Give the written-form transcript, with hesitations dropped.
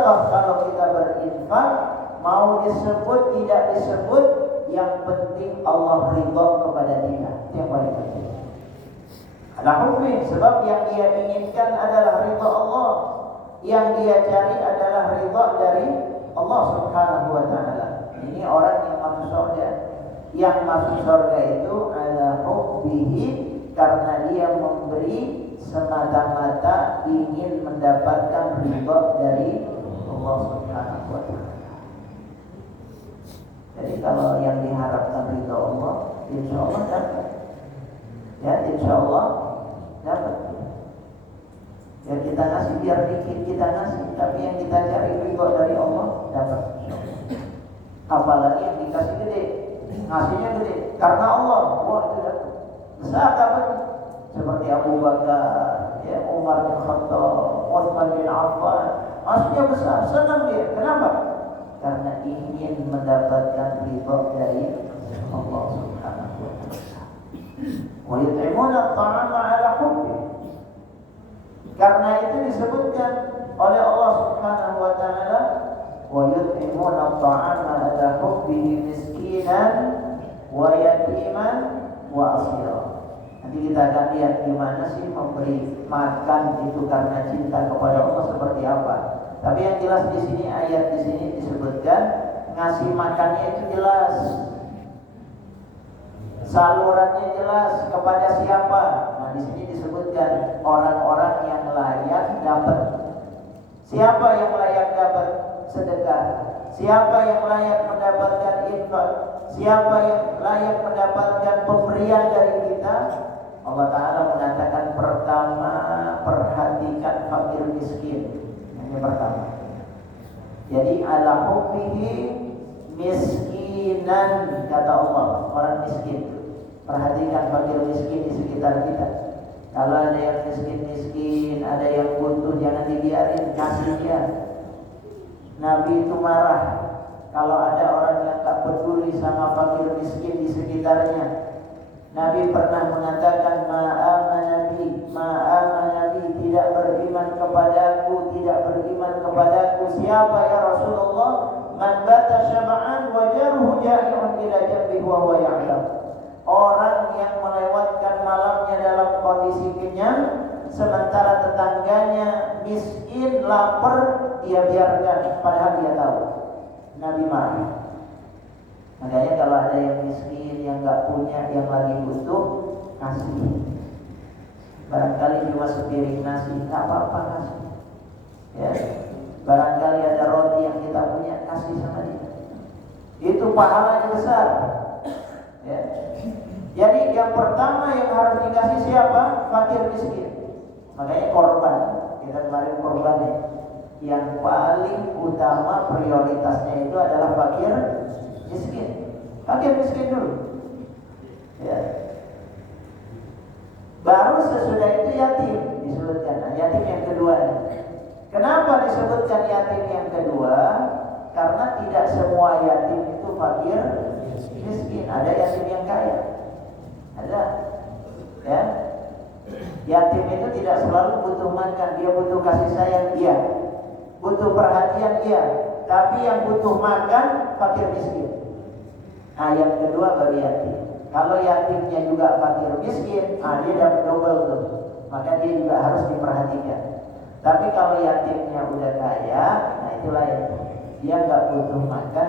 Kalau kita berinfak, mau disebut tidak disebut, yang penting Allah ridha kepada kita. Yang paling penting. Ada hukum, sebab yang dia inginkan adalah ridha Allah. Yang dia cari adalah ridha dari Allah Subhanahu wa taala. Ini orang yang masuk surga. Yang masuk surga itu ala hubbihi, karena dia memberi semata-mata ingin mendapatkan ridha dari Allah Subhanahu wa taala. Jadi kalau yang diharapkan ridha Allah, insyaallah dapat. Ya, insyaallah dapat. Ya kita ngasih biar dikit kita ngasih, tapi yang kita cari ridha dari Allah dapat. Apalagi yang dikasih gede, ngasihnya gede karena Allah, wah itu dapat. Besar dapat. Seperti Abu Bakar, ya, Umar bin Khattab, Utsman bin Affan, maksudnya besar, senang dia. Kenapa? Karena ingin mendapatkan ridha dari Allah Subhanahu wa taala. Wa yut'imuna at-ta'ama 'ala hubbi. Karena itu disebutkan oleh Allah Subhanahu wa taala, wa yut'imuna at-ta'ama 'ala hubbihi miskinan wa yatiman wa asira. Nanti kita akan lihat gimana sih memberi makan itu karena cinta kepada Allah seperti apa. Tapi yang jelas di sini, ayat di sini disebutkan ngasih makannya itu jelas, salurannya jelas kepada siapa. Nah di sini disebutkan orang-orang yang layak dapat. Siapa yang layak dapat sedekah? Siapa yang layak mendapatkan infak? Siapa yang layak mendapatkan pemberian dari kita? Allah Ta'ala mengatakan pertama, perhatikan fakir miskin. Yang pertama. Jadi ala hubbihi miskinan, kata Allah, orang miskin. Perhatikan fakir miskin di sekitar kita. Kalau ada yang miskin-miskin, ada yang butuh, jangan dibiarin, kasih dia. Nabi itu marah kalau ada orang yang tak peduli sama fakir miskin di sekitarnya. Nabi pernah mengatakan ma'amana Nabi, tidak beriman kepadaku, tidak beriman kepadaku. Siapa ya Rasulullah? Man bata syab'an wa jaruhu ja'i'un ila jambihi wa huwa ya'lam. Orang yang melewatkan malamnya dalam kondisi kenyang, sementara tetangganya miskin, lapar, dia biarkan padahal dia tahu. Nabi marah. Makanya kalau ada yang miskin, yang gak punya, yang lagi butuh, kasih. Barangkali cuma sepiring nasi, gak apa-apa kasih. Ya. Barangkali ada roti yang kita punya, kasih sama dia. Itu pahalanya besar. Ya. Jadi yang pertama yang harus dikasih siapa? Fakir miskin. Makanya korban. Kita kemarin korban ya. Yang paling utama prioritasnya itu adalah fakir miskin. Fakir miskin dulu. Ya. Baru sesudah itu yatim disebutkan. Nah, yatim yang kedua. Kenapa disebutkan yatim yang kedua? Karena tidak semua yatim itu fakir miskin. Ada yatim yang kaya. Ada. Ya. Yatim itu tidak selalu butuh makan, dia butuh kasih sayang, dia butuh perhatian, dia. Tapi yang butuh makan fakir miskin. Nah, yang kedua baru yatim. Kalau yatimnya juga fakir miskin, dia dapat double tuh. Maka dia juga harus diperhatikan. Tapi kalau yatimnya udah kaya, nah itulah yang dia nggak butuh makan.